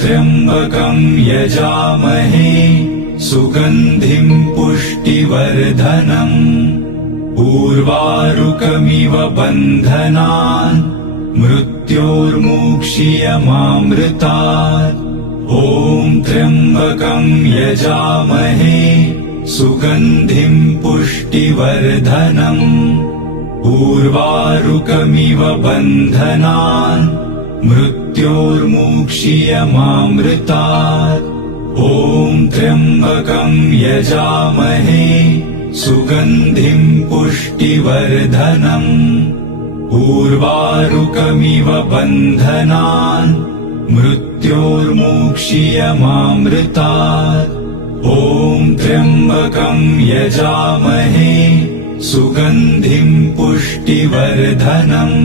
त्र्यम्बकं यजामहे सुगन्धिं पुष्टिवर्धनम् उर्वारुकमिव बन्धनान् मृत्योर्मुक्षीयमामृतात्। ॐ त्र्यम्बकं यजामहे सुगन्धिं पुष्टिवर्धनम् उर्वारुकमिव बन्धनान् मृत्योर्मुक्षीयमामृतात्। ॐ त्र्यम्बकं यजामहे सुगन्धिं पुष्टिवर्धनम् उर्वारुकमिव बन्धनान् मृत्योर्मुक्षीयमामृतात्। ॐ त्र्यम्बकं यजामहे सुगन्धिं पुष्टिवर्धनम्